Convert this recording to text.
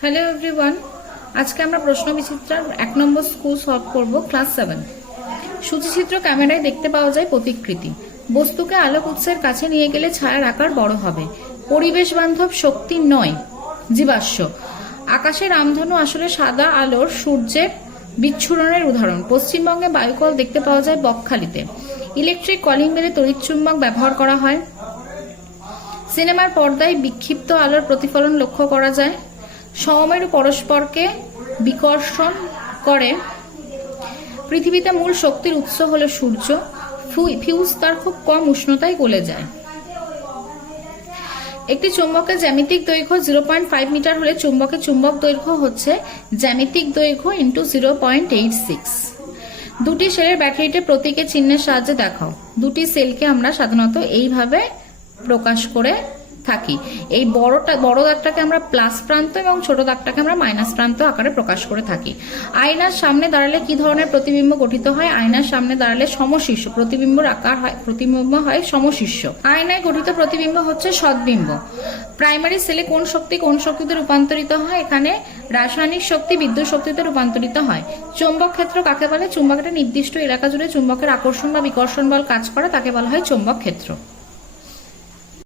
Hello everyone, আজকে আমরা প্রশ্ন বিচিত্রার 1 নম্বর স্কুল সলভ করব ক্লাস 7। সূচিচিত্র ক্যামেরায় দেখতে পাওয়া যায় প্রতিকৃতি। বস্তুকে আলোক উৎসের কাছে নিয়ে গেলে ছায়ার আকার বড় হবে। পরিবেশ বান্ধব শক্তি নয়, জীবাশ্ম। আকাশের রামধনু আসলে সাদা আলোর সূর্যের বিচ্ছুরণের উদাহরণ। পশ্চিমবঙ্গে বায়ুকল দেখতে পাওয়া যায় বকখালিতে। ইলেকট্রিক কলিং বেলে তড়িৎচুম্বক ব্যবহার করা হয়। সিনেমার পর্দায় বিক্ষিপ্ত আলোর প্রতিফলন লক্ষ্য করা যায়। সমমেরু পরস্পরকে বিকর্ষণ করে। পৃথিবীতে মূল শক্তির উৎস হলো সূর্য। ফিউজ তার খুব কম উষ্ণতায় গলে যায়। একটি চুম্বকের জ্যামিতিক দৈর্ঘ্য 0.5 মিটার হলে চুম্বকের চুম্বক দৈর্ঘ্য হচ্ছে জ্যামিতিক দৈর্ঘ্য ইন্টু 0.86। দুটি সেলের ব্যাটারিতে প্রতীকের চিহ্নের সাহায্যে দেখাও। দুটি সেলকে আমরা সাধারণত এইভাবে প্রকাশ করে থাকি। এই বড় দাগটাকে আমরা প্লাস প্রান্ত এবং ছোট দাগটাকে আমরা মাইনাস প্রান্ত আকারে প্রকাশ করে থাকি। আয়নার সামনে দাঁড়ালে কি ধরনের প্রতিবিম্ব গঠিত হয়? আয়নার সামনে দাঁড়ালে সমশীর্ষ প্রতিবিম্বর আকার হয়, প্রতিবিম্ব হয় সমশীর্ষ। আয়নায় গঠিত প্রতিবিম্ব হচ্ছে সদ্বিম্ব। প্রাইমারি সেলে কোন শক্তিতে রূপান্তরিত হয়? এখানে রাসায়নিক শক্তি বিদ্যুৎ শক্তিতে রূপান্তরিত হয়। চৌম্বক ক্ষেত্র কাকে বলে? চুম্বকের নির্দিষ্ট এলাকা জুড়ে চুম্বকের আকর্ষণ বা বিকর্ষণ বল কাজ করে, তাকে বলা হয় চৌম্বক ক্ষেত্র।